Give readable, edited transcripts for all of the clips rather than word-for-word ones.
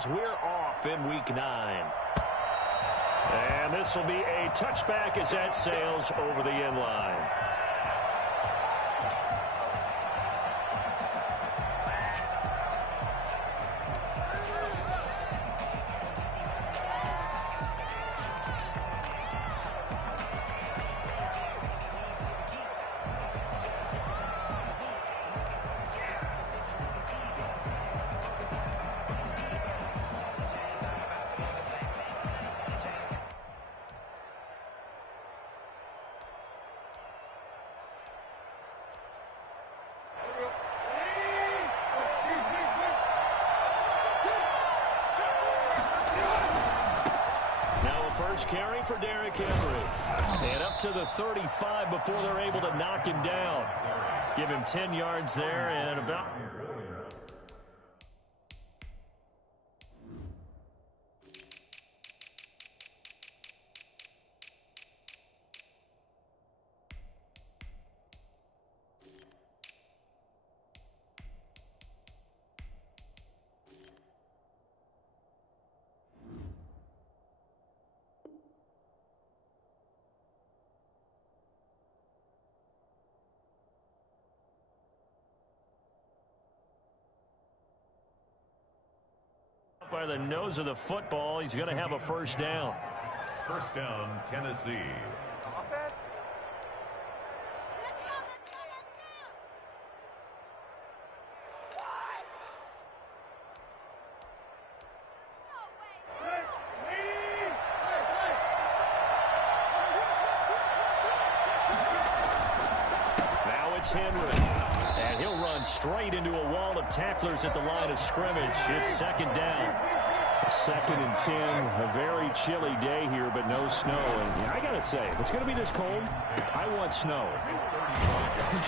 as we're off in Week 9. And this will be a touchback as that sails over the end line. Carry for Derrick Henry. And up to the 35 before they're able to knock him down. Give him 10 yards there and about... by the nose of the football. He's going to have a first down. First down, Tennessee. Now it's Henry. And he'll run straight into a wall of tacklers at the line of scrimmage. It's second down. 2nd and 10. A very chilly day here, but no snow. And I got to say, if it's going to be this cold, I want snow.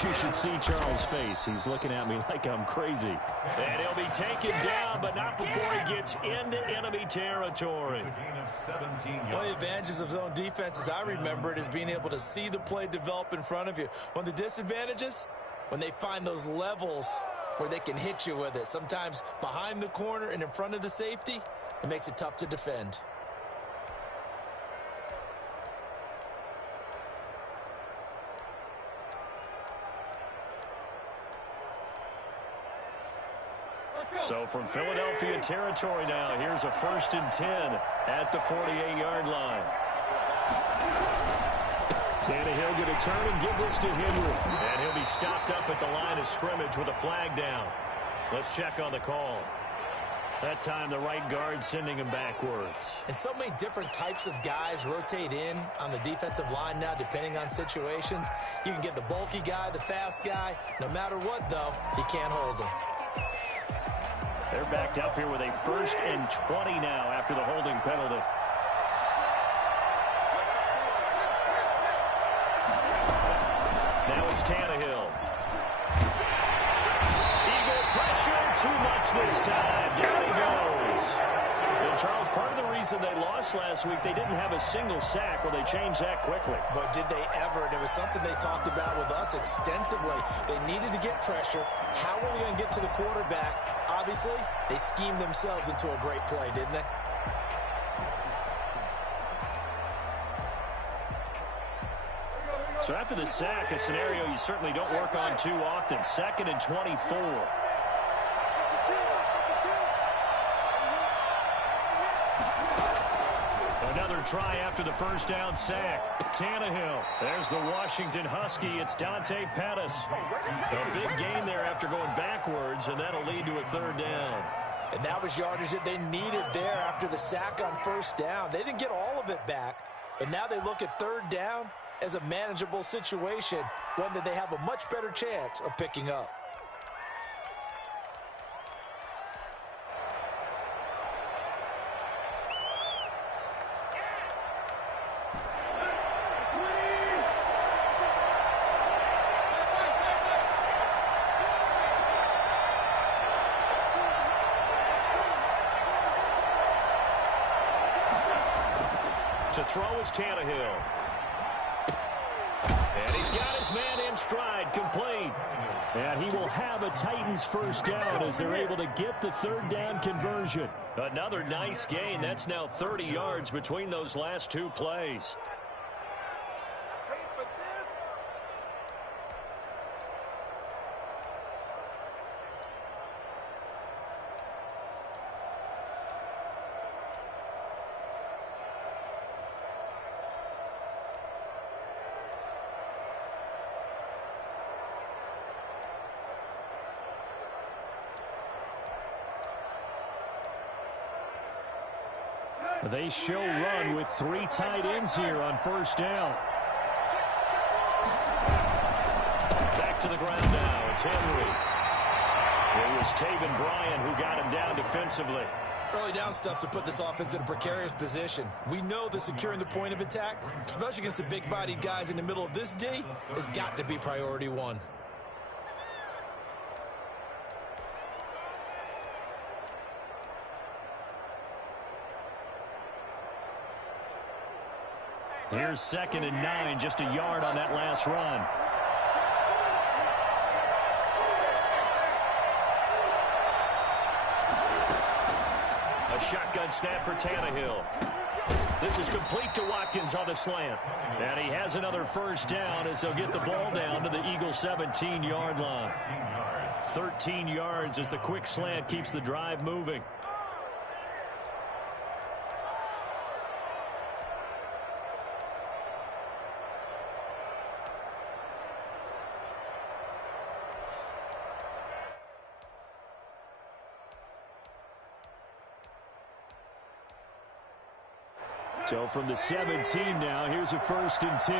You should see Charles' face. He's looking at me like I'm crazy. And he'll be taken down, but not before he gets into enemy territory. One of the advantages of zone defense, as I remember it, is being able to see the play develop in front of you. One of the disadvantages, when they find those levels where they can hit you with it. Sometimes behind the corner and in front of the safety, it makes it tough to defend. So from Philadelphia territory now, here's a 1st and 10 at the 48-yard line. Tannehill going to turn and give this to Henry. And he'll be stopped up at the line of scrimmage with a flag down. Let's check on the call. That time the right guard sending him backwards. And so many different types of guys rotate in on the defensive line now, depending on situations. You can get the bulky guy, the fast guy. No matter what, though, you can't hold him. They're backed up here with a 1st and 20 now after the holding penalty. Now it's Tannehill. Eagle pressure, too much this time. Down he goes. And Charles, part of the reason they lost last week, they didn't have a single sack. Well, they changed that quickly. But did they ever? And it was something they talked about with us extensively. They needed to get pressure. How are they going to get to the quarterback? Obviously, they schemed themselves into a great play, didn't they? So after the sack, a scenario you certainly don't work on too often. 2nd and 24. Another try after the first down sack. Tannehill. There's the Washington Husky. It's Dante Pettis. A big gain there after going backwards, and that'll lead to a 3rd down. And that was yardage that they needed there after the sack on 1st down. They didn't get all of it back, but now they look at 3rd down as a manageable situation, one that they have a much better chance of picking up. To throw is Tannehill. And he's got his man in stride, complete. And he will have a Titans first down as they're able to get the third down conversion. Another nice gain. That's now 30 yards between those last two plays. They show run with three tight ends here on first down. Back to the ground now. It's Henry. It was Taven Bryan who got him down defensively. Early down stuff to put this offense in a precarious position. We know that securing the point of attack, especially against the big-bodied guys in the middle of this D, has got to be priority one. Here's 2nd and 9, just a yard on that last run. A shotgun snap for Tannehill. This is complete to Watkins on the slant. And he has another first down as they'll get the ball down to the Eagles' 17-yard line. 13 yards as the quick slant keeps the drive moving. So from the 17 now, here's a 1st and 10.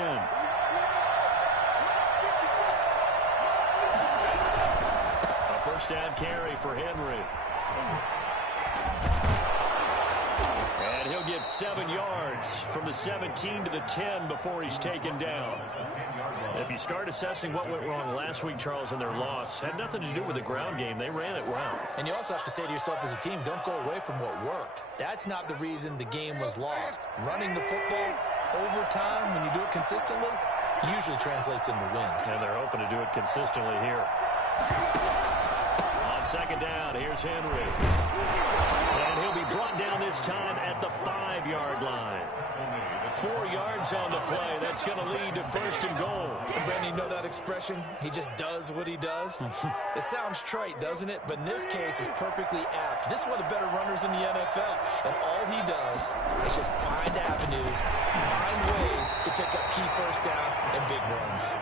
A first down carry for Henry. And he'll get 7 yards from the 17 to the 10 before he's taken down. If you start assessing what went wrong last week, Charles, in their loss, had nothing to do with the ground game. They ran it well. And you also have to say to yourself as a team, don't go away from what worked. That's not the reason the game was lost. Running the football over time, when you do it consistently, usually translates into wins. And they're hoping to do it consistently here. On 2nd down, here's Henry. And he'll be brought down this time at the 5-yard line. 4 yards on the play. That's going to lead to 1st and goal. Brandon, you know that expression? He just does what he does? It sounds trite, doesn't it? But in this case, it's perfectly apt. This is one of the better runners in the NFL. And all he does is just find avenues, find ways to pick up key first downs and big runs.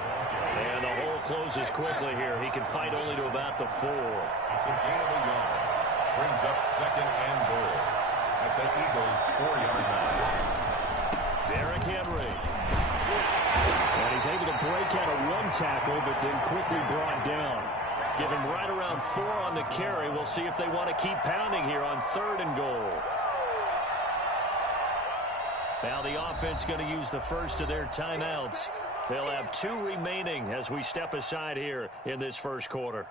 And the hole closes quickly here. He can fight only to about the 4. It's a gain of a yard. Brings up 2nd and goal at the Eagles' 4-yard line. Derrick Henry. And he's able to break out of one tackle, but then quickly brought down. Give him right around 4 on the carry. We'll see if they want to keep pounding here on 3rd and goal. Now the offense going to use the first of their timeouts. They'll have 2 remaining as we step aside here in this first quarter.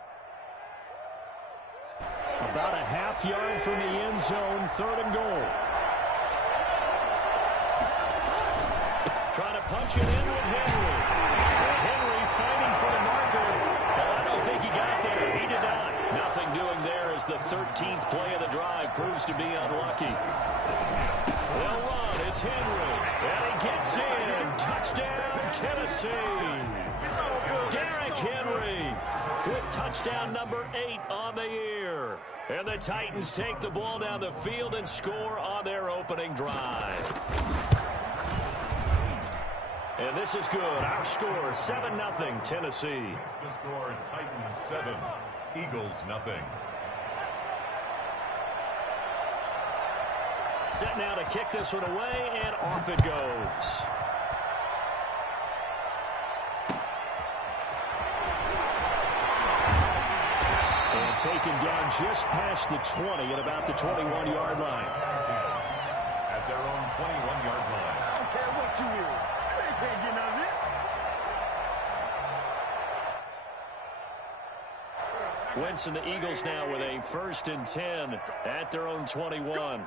About a half yard from the end zone, 3rd and goal. Trying to punch it in with Henry. Henry fighting for the marker. Well, I don't think he got there. He did not. Nothing doing there as the 13th play of the drive proves to be unlucky. They'll run. It's Henry. And he gets in. Touchdown, Tennessee. Derrick Henry with touchdown number 8 on the year. And the Titans take the ball down the field and score on their opening drive. And this is good. Our score, 7-0, Tennessee. The score, Titans 7, Eagles 0. Set now to kick this one away, and off it goes. And taken down just past the 20 at about the 21-yard line. At their own 21-yard line. I don't care what you hear. Can't get none of this. Wentz and the Eagles now with a 1st and 10 at their own 21.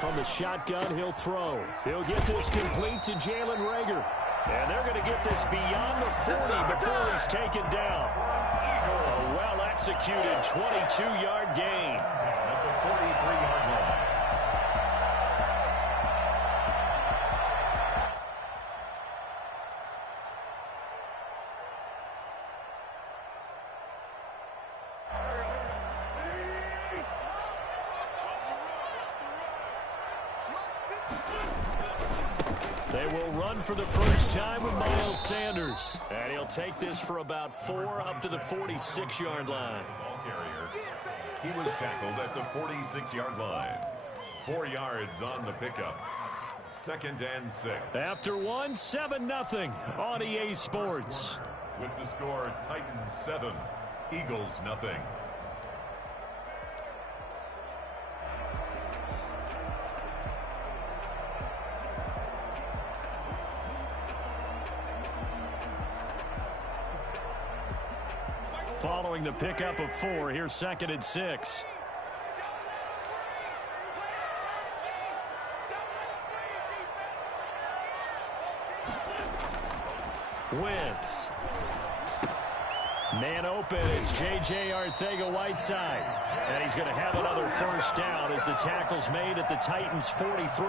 From the shotgun, he'll throw. He'll get this complete to Jalen Reagor. And they're going to get this beyond the 40 before he's taken down. A well-executed 22-yard gain. At the 43-yard line. They will run for the first time with Miles Sanders. And he'll take this for about 4 up to the 46-yard line. Ball carrier. He was tackled at the 46-yard line. 4 yards on the pickup. 2nd and 6. After 1, 7-0 on EA Sports. With the score, Titans 7, Eagles nothing. Following the pickup of 4, here's 2nd and 6. Wentz. Man open, it's J.J. Arcega-Whiteside. And he's going to have another first down as the tackle's made at the Titans' 43.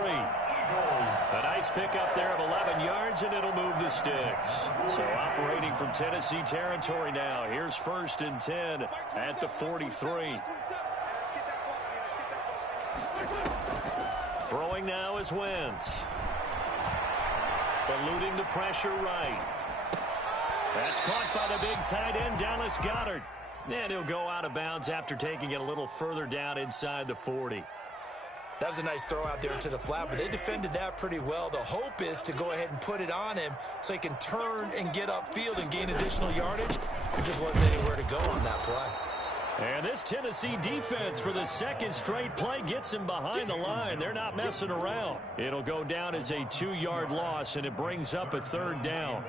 A nice pickup there of 11 yards, and it'll move the sticks. So operating from Tennessee territory now. Here's 1st and 10 at the 43. Throwing now is Wentz. Eluding the pressure right. That's caught by the big tight end, Dallas Goedert. And he'll go out of bounds after taking it a little further down inside the 40. That was a nice throw out there to the flat, but they defended that pretty well. The hope is to go ahead and put it on him so he can turn and get upfield and gain additional yardage. There just wasn't anywhere to go on that play. And this Tennessee defense for the 2nd straight play gets him behind the line. They're not messing around. It'll go down as a 2-yard loss, and it brings up a 3rd down.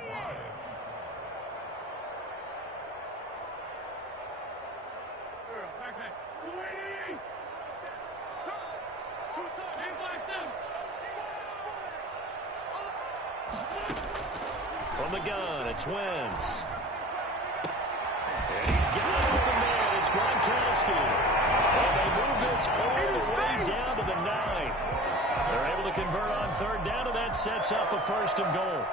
From the gun, it's Wentz. And he's got it with the man. It's Gronkowski. And they move this all the way down to the 9. They're able to convert on 3rd down, and that sets up a 1st and goal.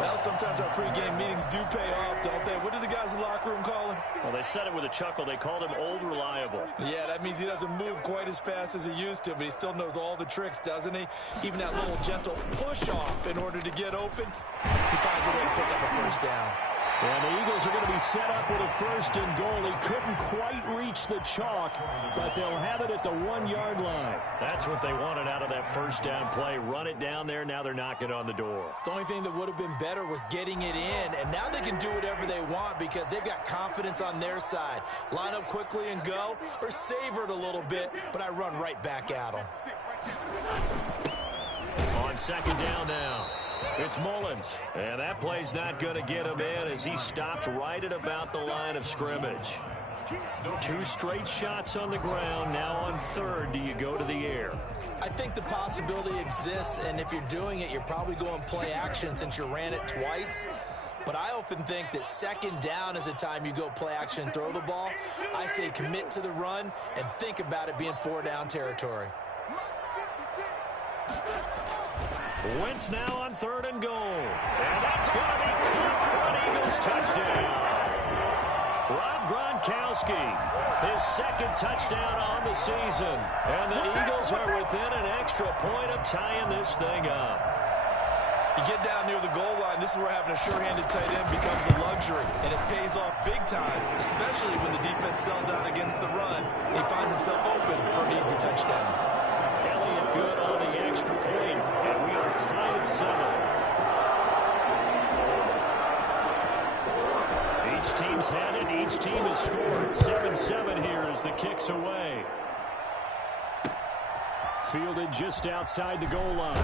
Well, sometimes our pregame meetings do pay off, don't they? What do the guys in the locker room call him? Well, they said it with a chuckle. They called him Old Reliable. Yeah, that means he doesn't move quite as fast as he used to, but he still knows all the tricks, doesn't he? Even that little gentle push-off in order to get open, he finds a way to pick up a first down. And the Eagles are going to be set up with a 1st and goal. He couldn't quite reach the chalk, but they'll have it at the 1-yard line. That's what they wanted out of that first down play. Run it down there. Now they're knocking on the door. The only thing that would have been better was getting it in, and now they can do whatever they want because they've got confidence on their side. Line up quickly and go, or savor it a little bit, but I run right back at them. On 2nd down now, it's Mullins. And that play's not going to get him in as he stopped right at about the line of scrimmage. 2 straight shots on the ground. Now on 3rd, do you go to the air? I think the possibility exists, and if you're doing it, you're probably going play action since you ran it twice. But I often think that 2nd down is a time you go play action and throw the ball. I say commit to the run and think about it being 4-down territory. Wentz now on 3rd and goal. And that's going to be caught for an Eagles touchdown. Rob Gronkowski, his 2nd touchdown on the season. And the Eagles are within an extra point of tying this thing up. You get down near the goal line, this is where having a sure-handed tight end becomes a luxury, and it pays off big time, especially when the defense sells out against the run. He finds himself open for an easy touchdown. Elliott good on the extra point, and we are tied at 7. Each team's had it, each team has scored. 7-7 here as the kick's away. Fielded just outside the goal line.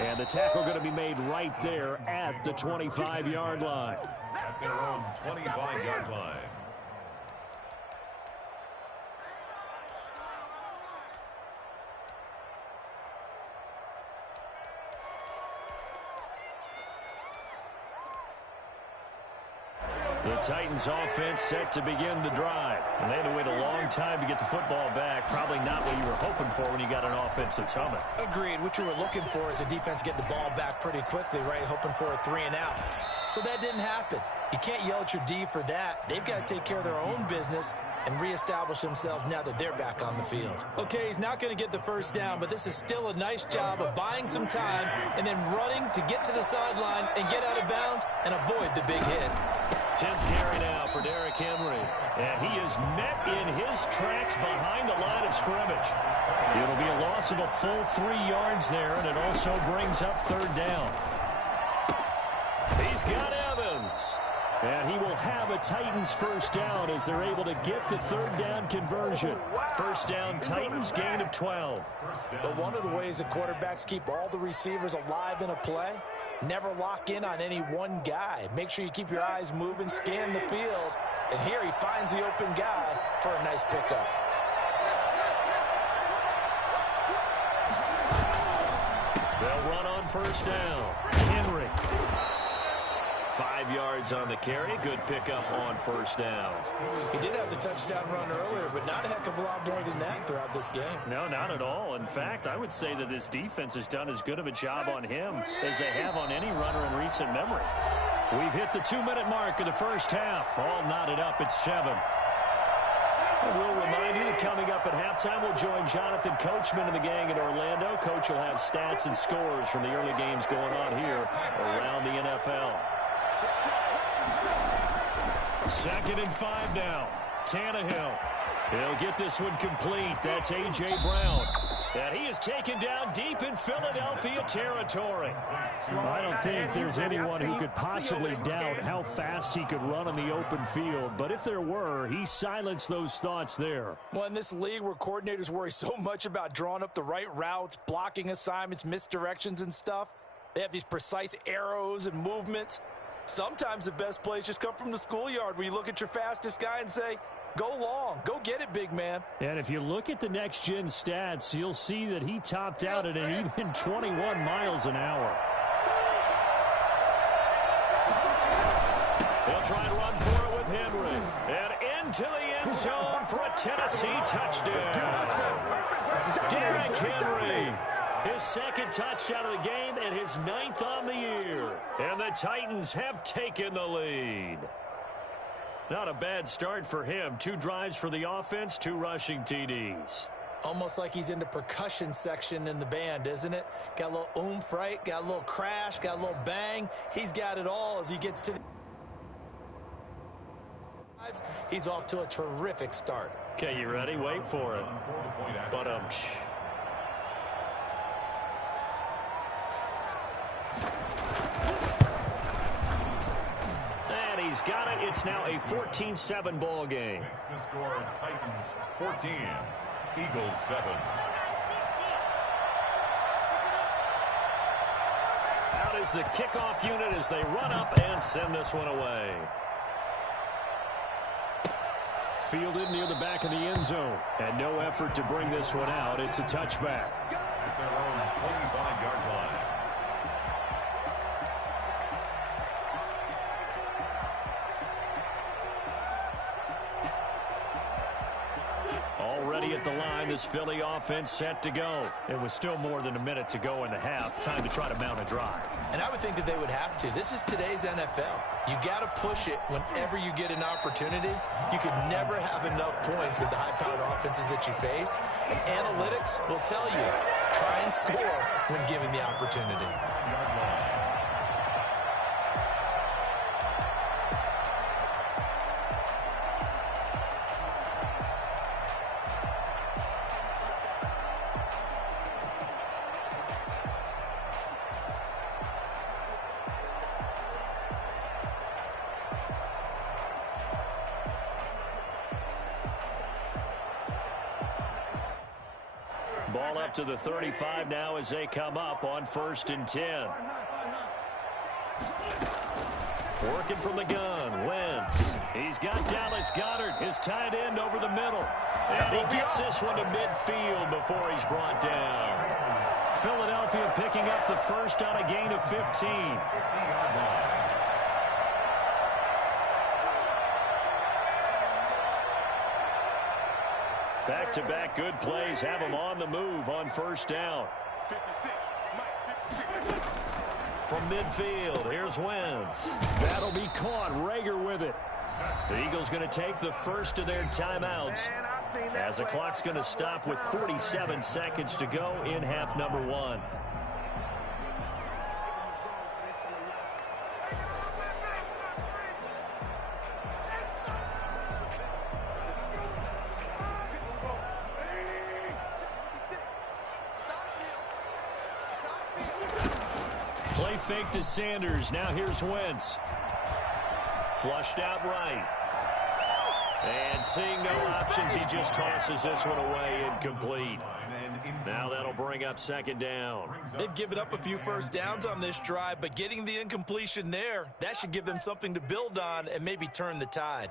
And the tackle going to be made right there at the 25-yard line. At their own 25-yard line. The Titans offense set to begin the drive. And they had to wait a long time to get the football back. Probably not what you were hoping for when you got an offense that's humming. Agreed. What you were looking for is a defense getting the ball back pretty quickly, right? Hoping for a 3 and out. So that didn't happen. You can't yell at your D for that. They've got to take care of their own business and reestablish themselves now that they're back on the field. Okay, he's not going to get the first down, but this is still a nice job of buying some time and then running to get to the sideline and get out of bounds and avoid the big hit. 10th carry now for Derrick Henry. And he is met in his tracks behind the line of scrimmage. It'll be a loss of a full 3 yards there, and it also brings up 3rd down. He's got Evans. And he will have a Titans first down as they're able to get the 3rd down conversion. First down, Titans, gain of 12. But one of the ways that quarterbacks keep all the receivers alive in a play, never lock in on any one guy. Make sure you keep your eyes moving, scan the field. And here he finds the open guy for a nice pickup. They'll run on first down. Henry. 5 yards on the carry. Good pickup on first down. He did have the touchdown run earlier, but not a heck of a lot more than that throughout this game. No, not at all. In fact, I would say that this defense has done as good of a job on him as they have on any runner in recent memory. We've hit the 2-minute mark of the first half. All knotted up at 7. We'll remind you that coming up at halftime, we'll join Jonathan Coachman and the gang in Orlando. Coach will have stats and scores from the early games going on here around the NFL. 2nd and 5 now. Tannehill. He'll get this one complete. That's A.J. Brown. And he is taken down deep in Philadelphia territory. I don't think there's anyone who could possibly doubt how fast he could run on the open field. But if there were, he silenced those thoughts there. Well, in this league where coordinators worry so much about drawing up the right routes, blocking assignments, misdirections and stuff, they have these precise arrows and movements. Sometimes the best plays just come from the schoolyard where you look at your fastest guy and say, go long, go get it, big man. And if you look at the next-gen stats, you'll see that he topped out at an even 21 miles an hour. They'll try and run for it with Henry. And into the end zone for a Tennessee touchdown. Derrick Henry. His 2nd touchdown of the game and his 9th on the year. And the Titans have taken the lead. Not a bad start for him. 2 drives for the offense, 2 rushing TDs. Almost like he's in the percussion section in the band, isn't it? Got a little oomph, right? Got a little crash, got a little bang. He's got it all as he gets to the... He's off to a terrific start. Okay, you ready? Wait for it. But he's got it. It's now a 14-7 ball game. Makes the score Titans 14, Eagles 7. Out is the kickoff unit as they run up and send this one away. Fielded near the back of the end zone. And no effort to bring this one out. It's a touchback. At their own 25-yard line. Already at the line, this Philly offense set to go. It was still more than a minute to go in the half. Time to try to mount a drive. And I would think that they would have to. This is today's NFL. You got to push it whenever you get an opportunity. You can never have enough points with the high-powered offenses that you face. And analytics will tell you, try and score when given the opportunity. Ball up to the 35 now as they come up on 1st and 10. Working from the gun, Wentz. He's got Dallas Goedert, his tight end, over the middle. And he gets this one to midfield before he's brought down. Philadelphia picking up the first on a gain of 15. Back-to-back good plays have them on the move on first down. 56. Mike, 56. From midfield, here's Wentz. That'll be caught. Rager with it. The Eagles going to take the first of their timeouts as the clock's going to stop with 47 seconds to go in half number one. Play fake to Sanders. Now here's Wentz. Flushed out right. And seeing no options, he just tosses this one away, incomplete. Now that'll bring up second down. They've given up a few first downs on this drive, but getting the incompletion there, that should give them something to build on and maybe turn the tide.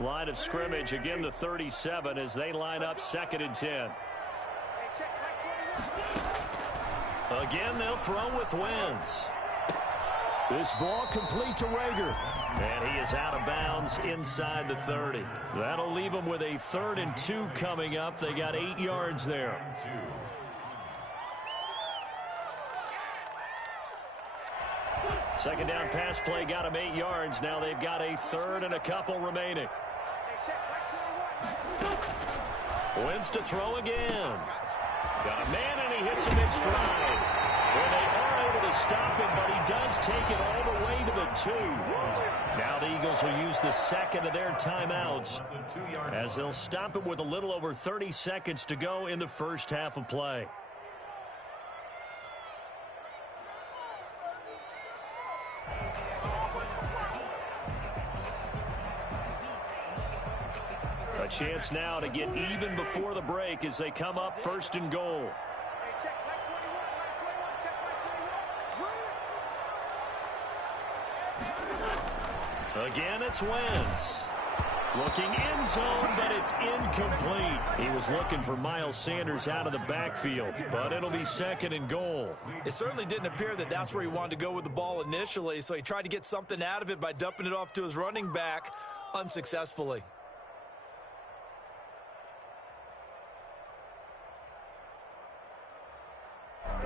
Line of scrimmage, again the 37 as they line up 2nd and 10. Again, they'll throw with Wentz. This ball complete to Rager. And he is out of bounds inside the 30. That'll leave them with a 3rd and 2 coming up. They got 8 yards there. Second down pass play got them 8 yards. Now they've got a 3rd and a couple remaining. Wentz to throw again. Got a man and he hits him in stride. Well, they are able to stop him, but he does take it all the way to the 2. Now the Eagles will use the second of their timeouts as they'll stop him with a little over 30 seconds to go in the first half of play. A chance now to get even before the break as they come up 1st and goal. Again, it's Wentz. Looking end zone, but it's incomplete. He was looking for Miles Sanders out of the backfield, but it'll be 2nd and goal. It certainly didn't appear that that's where he wanted to go with the ball initially, so he tried to get something out of it by dumping it off to his running back unsuccessfully.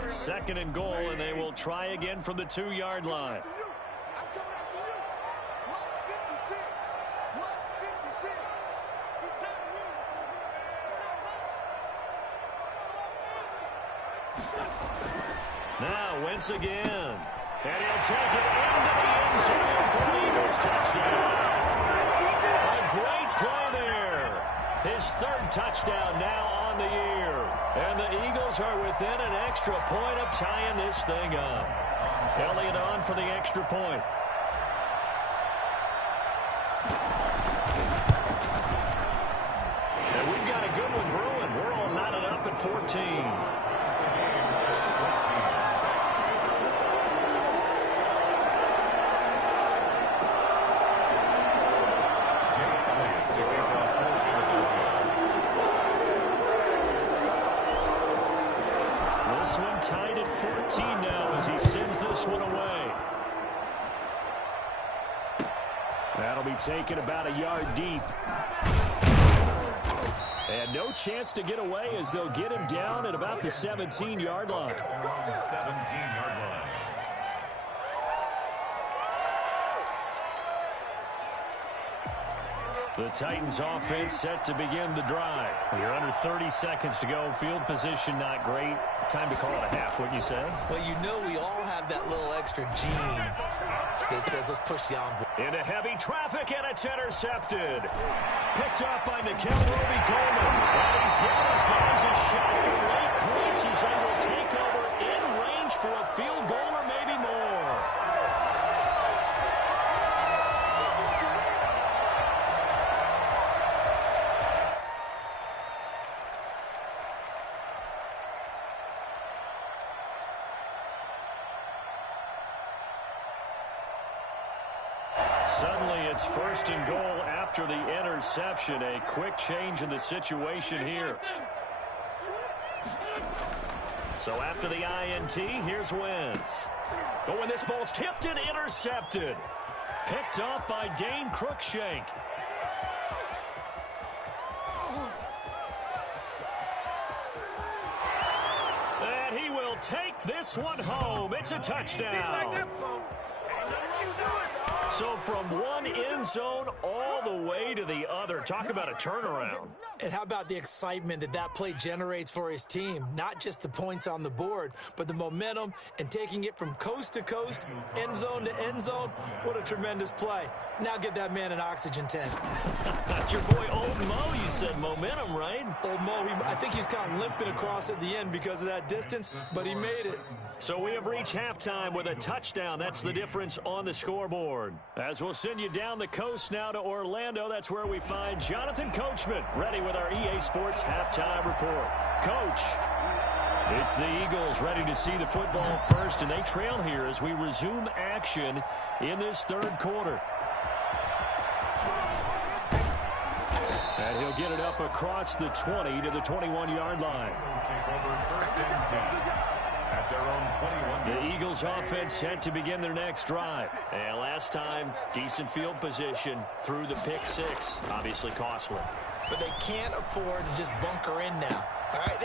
2nd and goal, and they will try again from the 2-yard line. Now Wentz again. And he'll take it into the end zone for the Eagles touchdown. A great play there. His 3rd touchdown now on the year. And the Eagles are within an extra point of tying this thing up. Elliott on for the extra point. And we've got a good one brewing. We're all knotted up at 14. This one tied at 14 now as he sends this one away. That'll be taken about a yard deep. And no chance to get away as they'll get him down at about the 17-yard line. 17-yard line. The Titans offense set to begin the drive. You're under 30 seconds to go. Field position not great. Time to call it a half, wouldn't you say? Well, you know we all have that little extra gene that says let's push the envelope. Into heavy traffic, and it's intercepted. Picked up by Nickel Roby-Coleman. And he's giving his guys a shot for late points as they will take over in range for a field goal or maybe more. Suddenly it's 1st and goal after the interception. A quick change in the situation here. So after the INT, here's Wentz. Oh, and this ball's tipped and intercepted. Picked up by Dane Cruikshank. And he will take this one home. It's a touchdown. So from one end zone all the way to the other. Talk about a turnaround. And how about the excitement that that play generates for his team? Not just the points on the board, but the momentum and taking it from coast to coast, end zone to end zone. What a tremendous play. Now get that man an oxygen tank. That's your boy Old Mo. You said momentum, right? Old Mo, I think he's kind of limping across at the end because of that distance, but he made it. So we have reached halftime with a touchdown. That's the difference on the scoreboard. As we'll send you down the coast now to Orlando, that's where we find Jonathan Coachman, ready with our EA Sports halftime report. Coach, it's the Eagles ready to see the football first, and they trail here as we resume action in this third quarter. And he'll get it up across the 20 to the 21-yard line. Take over 1st and 10 at their own 21. The Eagles offense set to begin their next drive. And last time, decent field position through the pick six. Obviously costly. But they can't afford to just bunker in now. All right,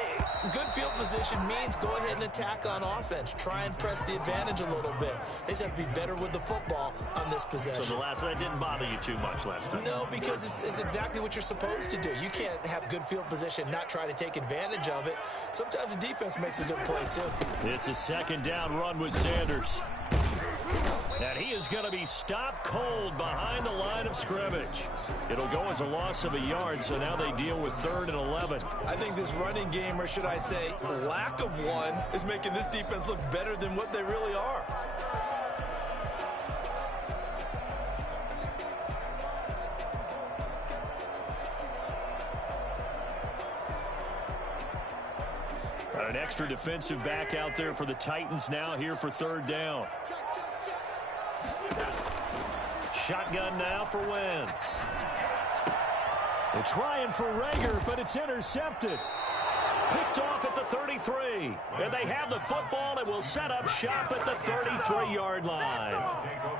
good field position means go ahead and attack on offense. Try and press the advantage a little bit. They just have to be better with the football on this possession. So the last one didn't bother you too much last time? No, because it's exactly what you're supposed to do. You can't have good field position, not try to take advantage of it. Sometimes the defense makes a good play, too. It's a 2nd down run with Sanders. And he is going to be stopped cold behind the line of scrimmage. It'll go as a loss of a yard, so now they deal with 3rd and 11. I think this running game, or should I say lack of one, is making this defense look better than what they really are. An extra defensive back out there for the Titans now here for 3rd down. Shotgun now for Wentz. They're trying for Rager, but it's intercepted. Picked off at the 33. And they have the football and will set up shop at the 33-yard line.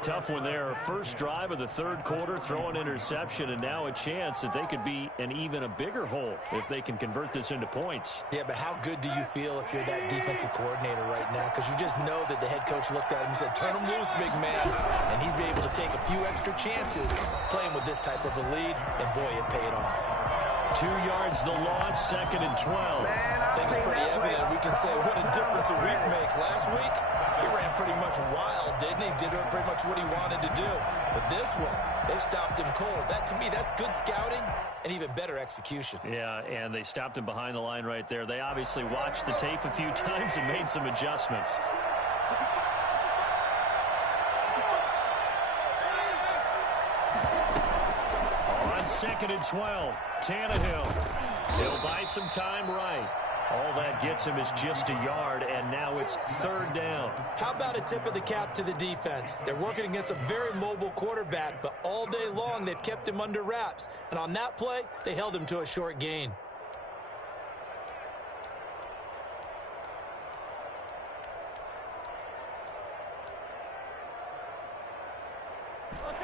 Tough one there. First drive of the third quarter, throw an interception, and now a chance that they could be in even a bigger hole if they can convert this into points. Yeah, but how good do you feel if you're that defensive coordinator right now? Because you just know that the head coach looked at him and said, turn him loose, big man. And he'd be able to take a few extra chances playing with this type of a lead, and boy, it paid off. 2 yards the loss, 2nd and 12. I think it's pretty evident. We can say what a difference a week makes. Last week, he ran pretty much wild, didn't he? Did pretty much what he wanted to do. But this one, they stopped him cold. That, to me, that's good scouting and even better execution. Yeah, and they stopped him behind the line right there. They obviously watched the tape a few times and made some adjustments. On 2nd and 12, Tannehill. He'll buy some time right. All that gets him is just a yard, and now it's 3rd down. How about a tip of the cap to the defense? They're working against a very mobile quarterback, but all day long they've kept him under wraps. And on that play, they held him to a short gain.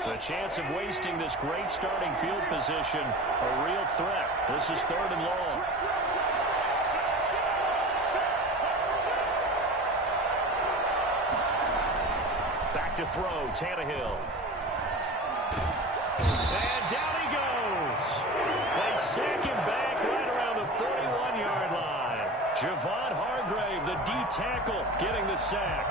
The chance of wasting this great starting field position, a real threat. This is 3rd and long. Back to throw, Tannehill. And down he goes. They sack him back right around the 41-yard line. Javon Hargrave, the D tackle, getting the sack.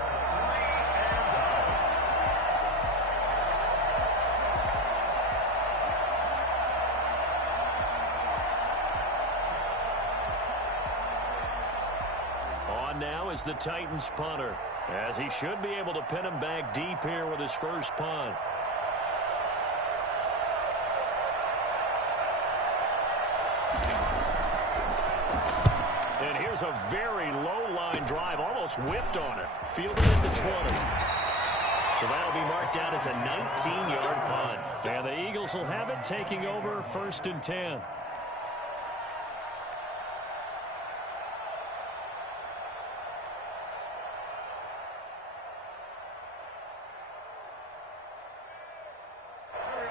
On now is the Titans punter, as he should be able to pin him back deep here with his first punt. And here's a very low line drive, almost whiffed on it. Fielded at the 20. So that'll be marked out as a 19-yard punt. And the Eagles will have it, taking over 1st and 10.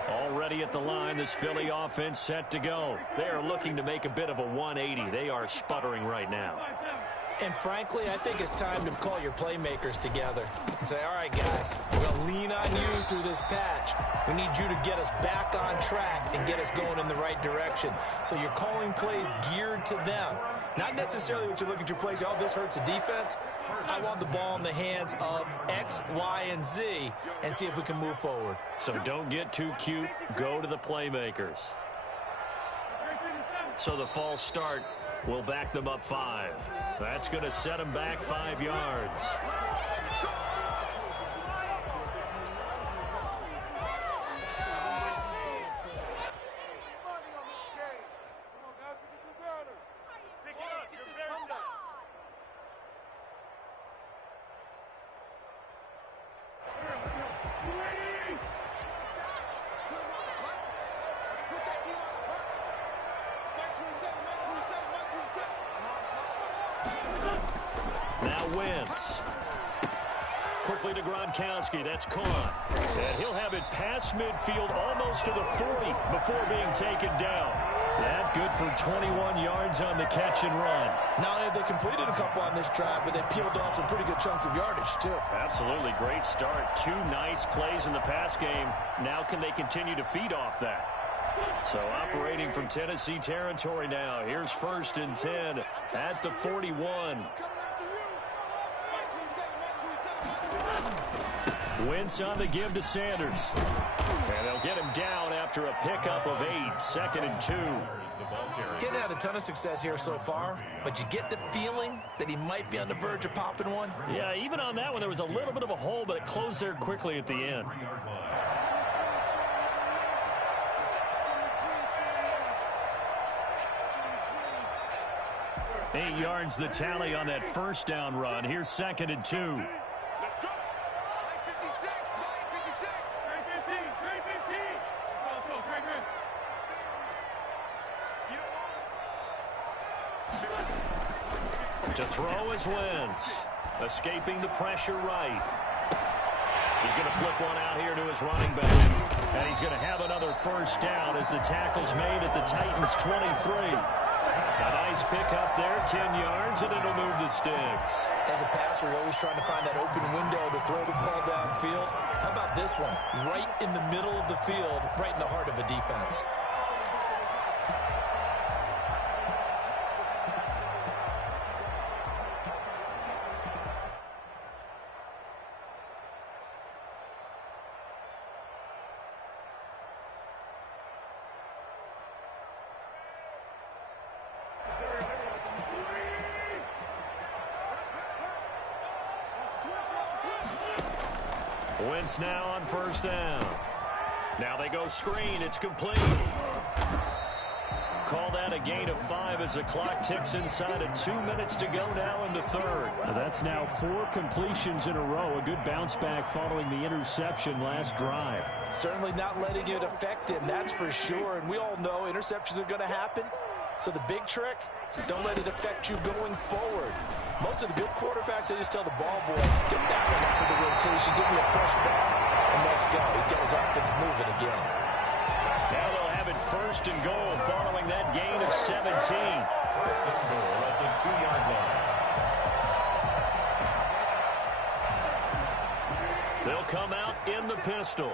Already at the line, this Philly offense set to go. They are looking to make a bit of a 180. They are sputtering right now. And frankly, I think it's time to call your playmakers together and say, all right, guys, we're going to lean on you through this patch. We need you to get us back on track and get us going in the right direction. So you're calling plays geared to them. Not necessarily what you look at your plays, oh, this hurts the defense. I want the ball in the hands of X, Y, and Z and see if we can move forward. So don't get too cute. Go to the playmakers. So the false start will back them up 5. That's going to set them back 5 yards. Quickly to Gronkowski. That's caught. And he'll have it past midfield almost to the 40 before being taken down. That good for 21 yards on the catch and run. Not only have they completed a couple on this drive, but they peeled off some pretty good chunks of yardage, too. Absolutely. Great start. 2 nice plays in the pass game. Now can they continue to feed off that? So operating from Tennessee territory now. Here's 1st and 10 at the 41. Wentz on the give to Sanders. And they'll get him down after a pickup of 8. 2nd and 2. Getting had a ton of success here so far, but you get the feeling that he might be on the verge of popping one. Yeah, even on that one, there was a little bit of a hole, but it closed there quickly at the end. Eight yards the tally on that first down run. Here's 2nd and 2. To throw is Wentz. Escaping the pressure right. He's going to flip one out here to his running back. And he's going to have another first down as the tackle's made at the Titans' 23. A nice pickup there, 10 yards, and it'll move the sticks. As a passer, you're always trying to find that open window to throw the ball downfield. How about this one? Right in the middle of the field, right in the heart of a defense. Wentz now on first down. Now they go screen. It's complete. Call that a gain of 5 as the clock ticks inside of 2 minutes to go now in the third. That's now 4 completions in a row. A good bounce back following the interception last drive. Certainly not letting it affect him, that's for sure. And we all know interceptions are going to happen. So the big trick, don't let it affect you going forward. Most of the good quarterbacks, they just tell the ball boy, get back and out of the rotation, give me a fresh ball, and let's go. He's got his offense moving again. Now they'll have it 1st and goal following that gain of 17. 1st and goal at the 2-yard line. They'll come out in the pistol.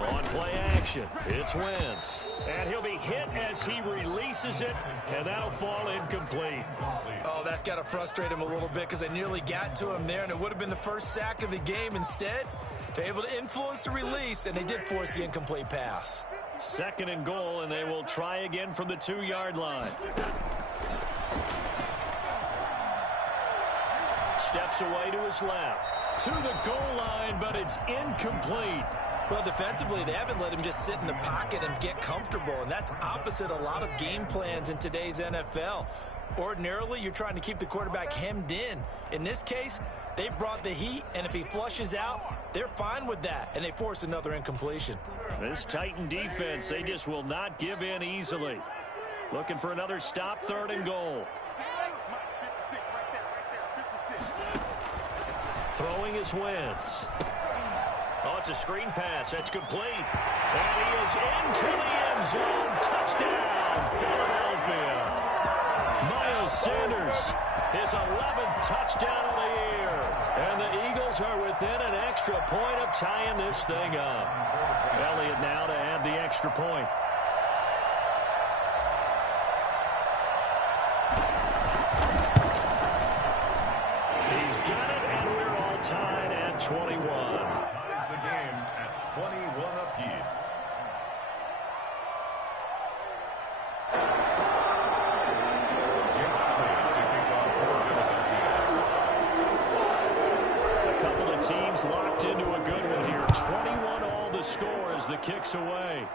On play action, it's Wentz. And he'll be hit as he releases it, and that'll fall incomplete. Oh, that's got to frustrate him a little bit because they nearly got to him there, and it would have been the first sack of the game. Instead, they're able to influence the release, and they did force the incomplete pass. 2nd and goal, and they will try again from the 2-yard line. Steps away to his left. To the goal line, but it's incomplete. Well, defensively, they haven't let him just sit in the pocket and get comfortable, and that's opposite a lot of game plans in today's NFL. Ordinarily, you're trying to keep the quarterback hemmed in. In this case, they brought the heat, and if he flushes out, they're fine with that, and they force another incompletion. This Titan defense, they just will not give in easily. Looking for another stop, 3rd and goal. 56, right there, 56. Throwing is Wentz. Oh, it's a screen pass. That's complete. And he is into the end zone. Touchdown, Philadelphia. Miles Sanders, his 11th touchdown of the year. And the Eagles are within an extra point of tying this thing up. Elliott now to add the extra point. He's got it, and we're all tied at 21. Ties the game at 21 apiece. A couple of teams locked into a good one here. 21 all the score as the kick's away.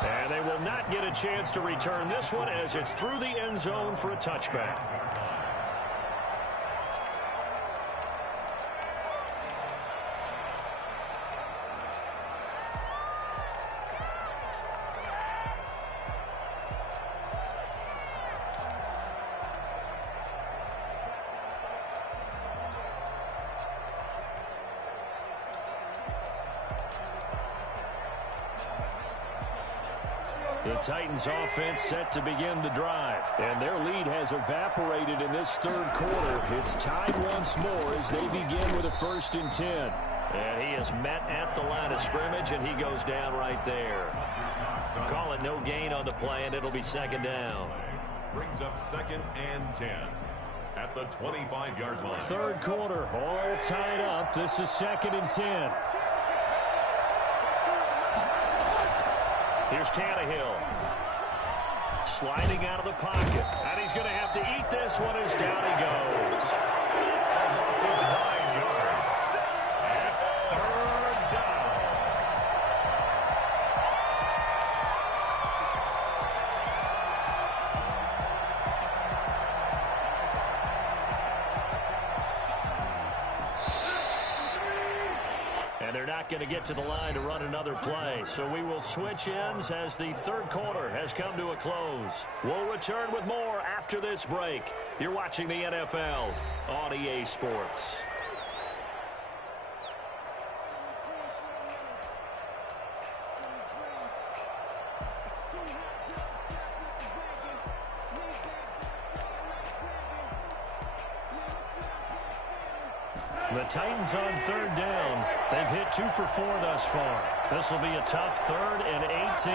And they will not get a chance to return this one as it's through the end zone for a touchback. The Titans offense set to begin the drive. And their lead has evaporated in this 3rd quarter. It's tied once more as they begin with a 1st and 10. And he is met at the line of scrimmage, and he goes down right there. Call it no gain on the play, and it'll be 2nd down. Brings up 2nd and 10 at the 25-yard line. 3rd quarter, all tied up. This is 2nd and 10. Here's Tannehill. Sliding out of the pocket. And he's going to have to eat this one as down he goes. It's 9 yards. It's 3rd down. And they're not going to get to the line to run another play. So we will switch ends as the 3rd quarter has come to a close. We'll return with more after this break. You're watching the NFL on EA Sports. The Titans on 3rd down. They've hit 2 for 4 thus far. This will be a tough 3rd and 18.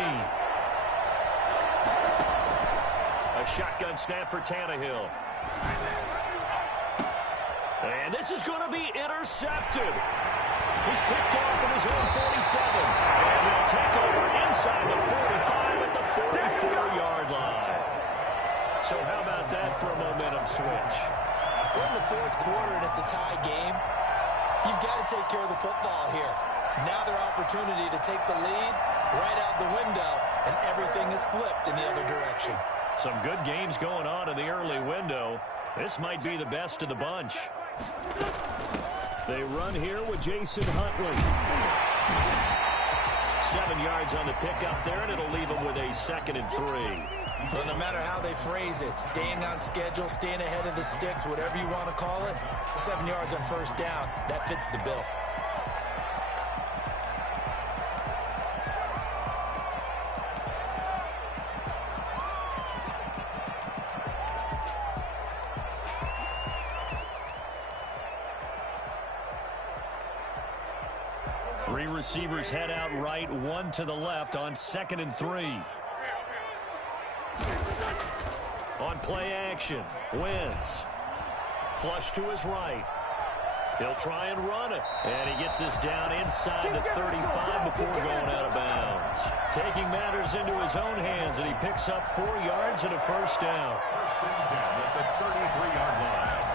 A shotgun snap for Tannehill. And this is going to be intercepted. He's picked off at his own 47. And they'll take over inside the 45 at the 44-yard line. So how about that for a momentum switch? We're in the 4th quarter, and it's a tie game. You've got to take care of the football here. Now their opportunity to take the lead right out the window, and everything is flipped in the other direction. Some good games going on in the early window. This might be the best of the bunch. They run here with Jason Huntley. 7 yards on the pickup there, and it'll leave them with a 2nd and 3. Well, no matter how they phrase it, staying on schedule, staying ahead of the sticks, whatever you want to call it, 7 yards on 1st down, that fits the bill. Three receivers head out right, 1 to the left on 2nd and 3. On play action, Wentz. Flush to his right. He'll try and run it. And he gets this down inside the 35 before going out of bounds. Taking matters into his own hands, and he picks up 4 yards and a 1st down. 1st and 10 at the 33-yard line.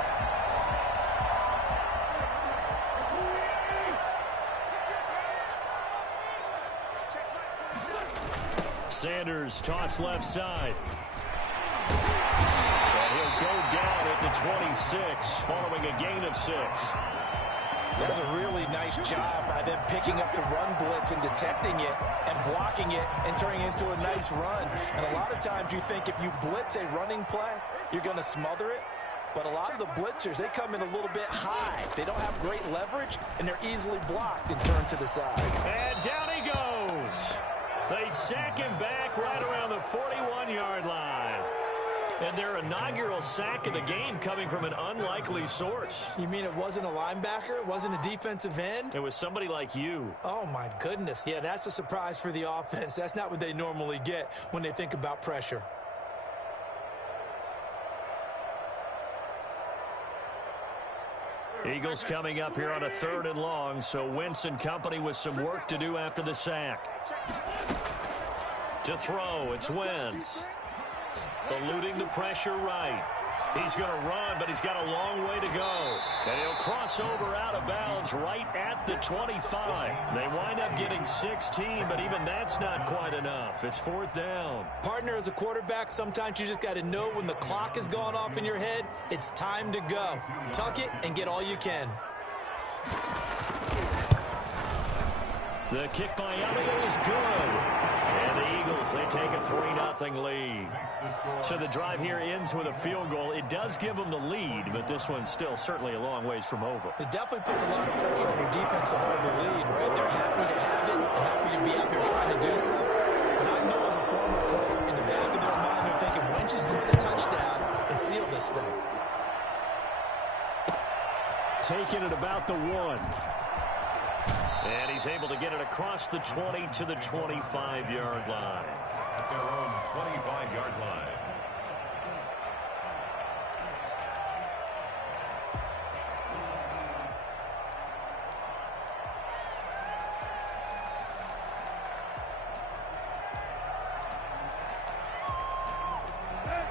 Sanders toss left side. And he'll go down at the 26 following a gain of 6. That's a really nice job by them picking up the run blitz and detecting it and blocking it and turning it into a nice run. And a lot of times you think if you blitz a running play, you're going to smother it. But a lot of the blitzers, they come in a little bit high. They don't have great leverage, and they're easily blocked and turned to the side. And down he goes. They sack him back right around the 41-yard line. And their inaugural sack of the game coming from an unlikely source. You mean it wasn't a linebacker? It wasn't a defensive end? It was somebody like you. Oh, my goodness. Yeah, that's a surprise for the offense. That's not what they normally get when they think about pressure. Eagles coming up here on a 3rd and long, so Wentz and company with some work to do after the sack. To throw, it's Wentz. Eluding the pressure right. He's going to run, but he's got a long way to go. And he'll cross over out of bounds right at the 25. They wind up getting 16, but even that's not quite enough. It's 4th down. Partner, as a quarterback, sometimes you just got to know when the clock has gone off in your head, it's time to go. Tuck it and get all you can. The kick by Elliott is good. And the Eagles, they take a 3-0 lead. So the drive here ends with a field goal. It does give them the lead, but this one's still certainly a long ways from over. It definitely puts a lot of pressure on your defense to hold the lead, right? They're happy to have it and happy to be out there trying to do so. But I know as a former player, in the back of their mind, they're thinking, when you score the touchdown and seal this thing? Taking it about the 1. And he's able to get it across the 20 to the 25-yard line. At their own 25-yard line.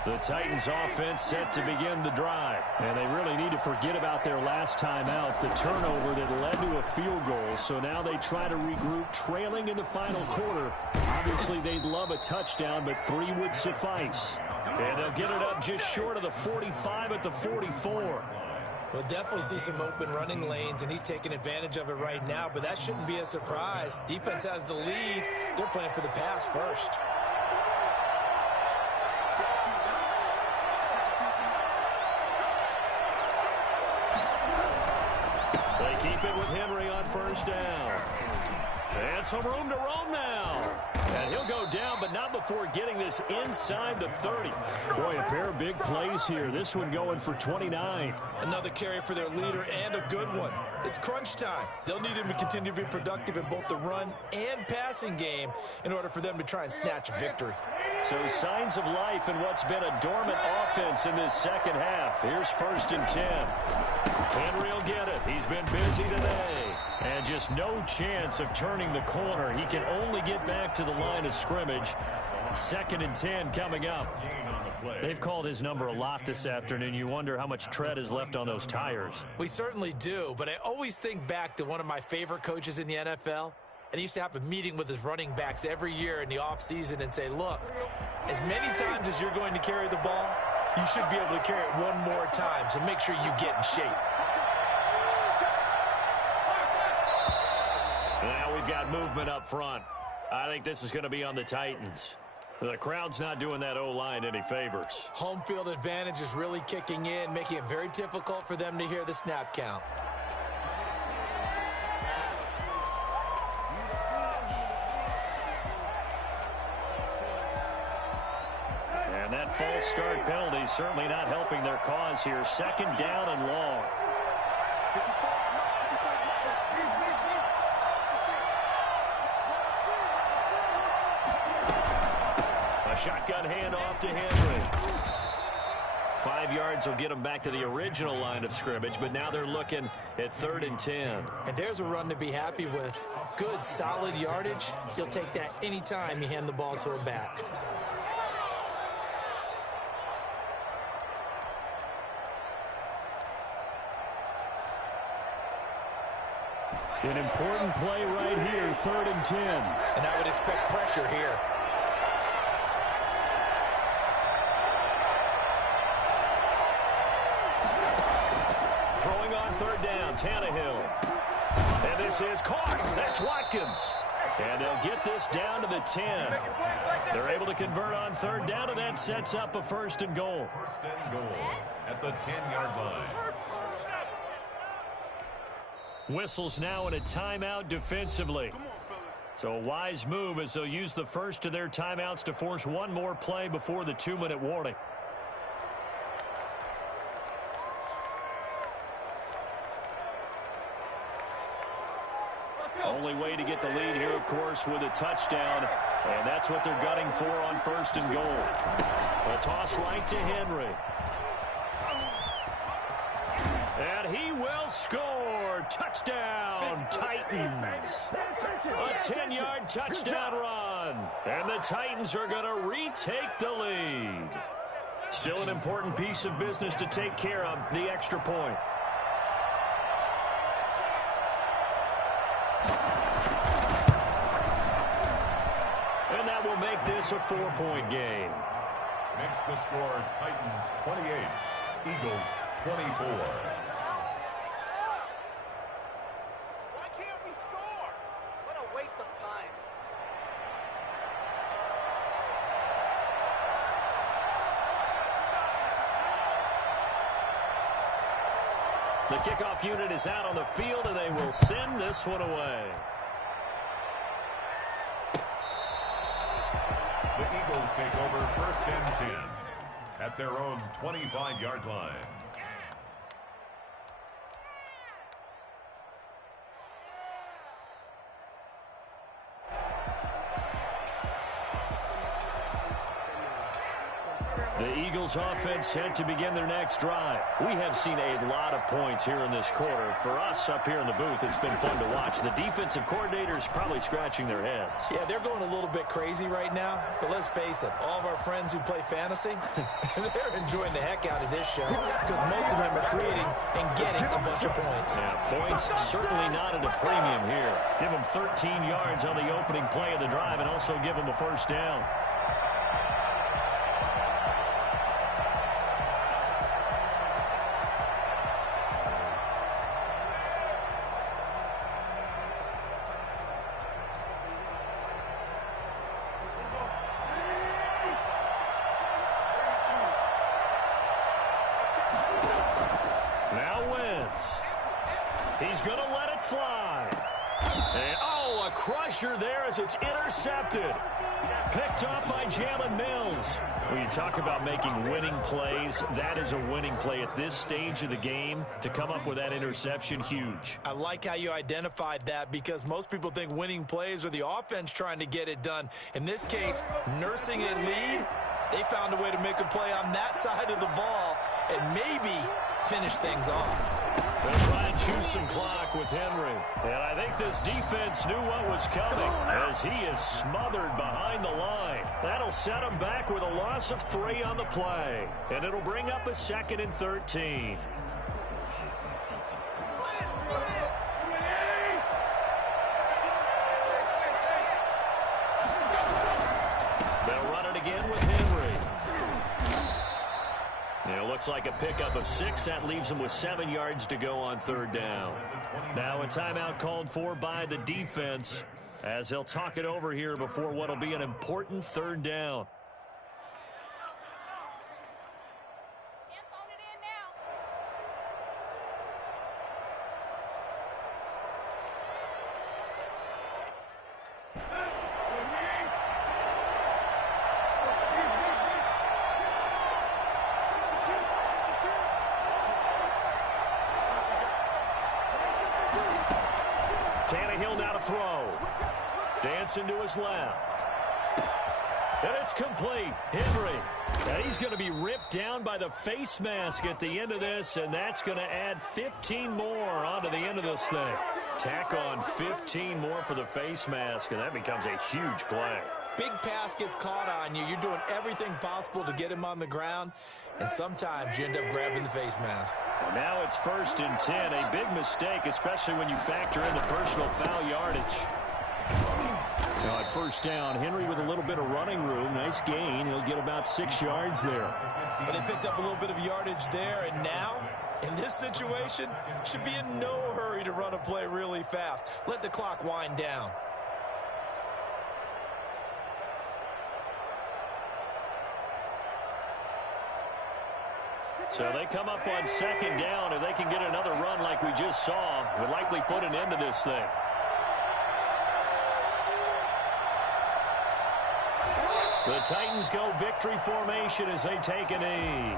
The Titans offense set to begin the drive. And they really need to forget about their last time out, the turnover that led to a field goal. So now they try to regroup, trailing in the final quarter. Obviously, they'd love a touchdown, but 3 would suffice. And they'll get it up just short of the 45 at the 44. We'll definitely see some open running lanes, and he's taking advantage of it right now, but that shouldn't be a surprise. Defense has the lead. They're playing for the pass first. They keep it with Henry on 1st down. And some room to roam now. And he'll go down, but not before getting this inside the 30. Boy, a pair of big plays here. This one going for 29. Another carry for their leader and a good one. It's crunch time. They'll need him to continue to be productive in both the run and passing game in order for them to try and snatch a victory. So signs of life in what's been a dormant offense in this second half. Here's 1st and 10. Henry will get it. He's been busy today. And just no chance of turning the corner. He can only get back to the line of scrimmage. 2nd and 10 coming up. They've called his number a lot this afternoon. You wonder how much tread is left on those tires. We certainly do, but I always think back to one of my favorite coaches in the NFL. And he used to have a meeting with his running backs every year in the offseason and say, look, as many times as you're going to carry the ball, you should be able to carry it one more time, so make sure you get in shape. Now we've got movement up front. I think this is going to be on the Titans. The crowd's not doing that O-line any favors. Home field advantage is really kicking in, making it very difficult for them to hear the snap count. And that false start penalty certainly not helping their cause here. 2nd down and long. A shotgun handoff to Henry. 5 yards will get them back to the original line of scrimmage, but now they're looking at 3rd and 10. And there's a run to be happy with. Good, solid yardage. You'll take that anytime you hand the ball to a back. An important play right here, 3rd and 10. And I would expect pressure here. touchdown, Tannehill. And this is caught. That's Watkins. And they'll get this down to the 10. They're able to convert on third down, and that sets up a first and goal. First and goal at the 10-yard line. Whistles now in a timeout defensively. So a wise move as they'll use the first of their timeouts to force one more play before the 2-minute warning. Only way to get the lead here, of course, with a touchdown. And that's what they're gunning for on first and goal. A toss right to Henry. And he will score. Touchdown, Titans. A 10-yard touchdown run. And the Titans are going to retake the lead. Still an important piece of business to take care of, the extra point. And that will make this a 4-point game. Makes the score Titans 28, Eagles 24. Why can't we score? What a waste of time. The kickoff unit is out on the field, and they will send this one away. The Eagles take over first and 10 at their own 25-yard line. The Eagles offense set to begin their next drive. We have seen a lot of points here in this quarter. For us up here in the booth, it's been fun to watch. The defensive coordinators probably scratching their heads. Yeah, they're going a little bit crazy right now. But let's face it, all of our friends who play fantasy, they're enjoying the heck out of this show because most of them are creating and getting a bunch of points. Yeah, points certainly not at a premium here. Give them 13 yards on the opening play of the drive and also give them a first down. He's going to let it fly. And, oh, a crusher there as it's intercepted. Picked up by Jalen Mills. When you talk about making winning plays, that is a winning play at this stage of the game. To come up with that interception, huge. I like how you identified that because most people think winning plays are the offense trying to get it done. In this case, nursing a lead, they found a way to make a play on that side of the ball and maybe finish things off. They'll try and choose some clock with Henry. And I think this defense knew what was coming as he is smothered behind the line. That'll set him back with a loss of 3 on the play. And it'll bring up a 2nd and 13. They'll run it again with Henry. It looks like a pickup of 6. That leaves them with 7 yards to go on third down. Now a timeout called for by the defense as they'll talk it over here before what will be an important third down. Tannehill now to throw. Dancing to his left. And it's complete. Henry. And he's going to be ripped down by the face mask at the end of this, and that's going to add 15 more onto the end of this thing. Tack on 15 more for the face mask, and that becomes a huge play. Big pass gets caught on you. You're doing everything possible to get him on the ground, and sometimes you end up grabbing the face mask. Now it's 1st and 10. A big mistake, especially when you factor in the personal foul yardage. Now at first down, Henry with a little bit of running room. Nice gain. He'll get about 6 yards there. But they picked up a little bit of yardage there, and now, in this situation, should be in no hurry to run a play really fast. Let the clock wind down. So they come up on 2nd down. If they can get another run like we just saw, would likely put an end to this thing. The Titans go victory formation as they take a knee.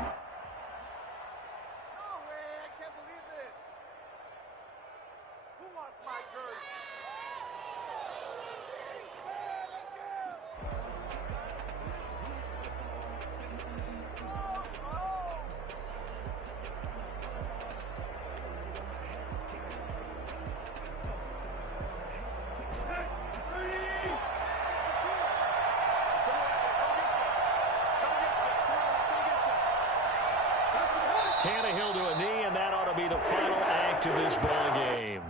Tannehill to a knee, and that ought to be the final act of this ball game.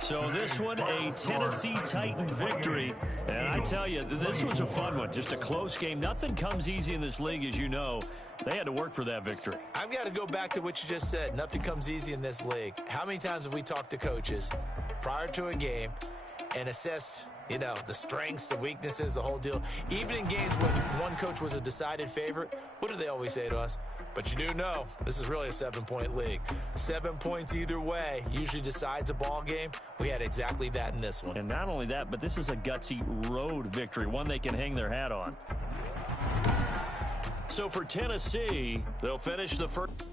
So this one, a Tennessee Titan victory. And I tell you, this was a fun one. Just a close game. Nothing comes easy in this league, as you know. They had to work for that victory. I've got to go back to what you just said. Nothing comes easy in this league. How many times have we talked to coaches prior to a game and assessed, you know, the strengths, the weaknesses, the whole deal? Even in games when one coach was a decided favorite, what do they always say to us? But you do know, this is really a 7-point league. 7 points either way usually decides a ball game. We had exactly that in this one. And not only that, but this is a gutsy road victory, one they can hang their hat on. So for Tennessee, they'll finish the first.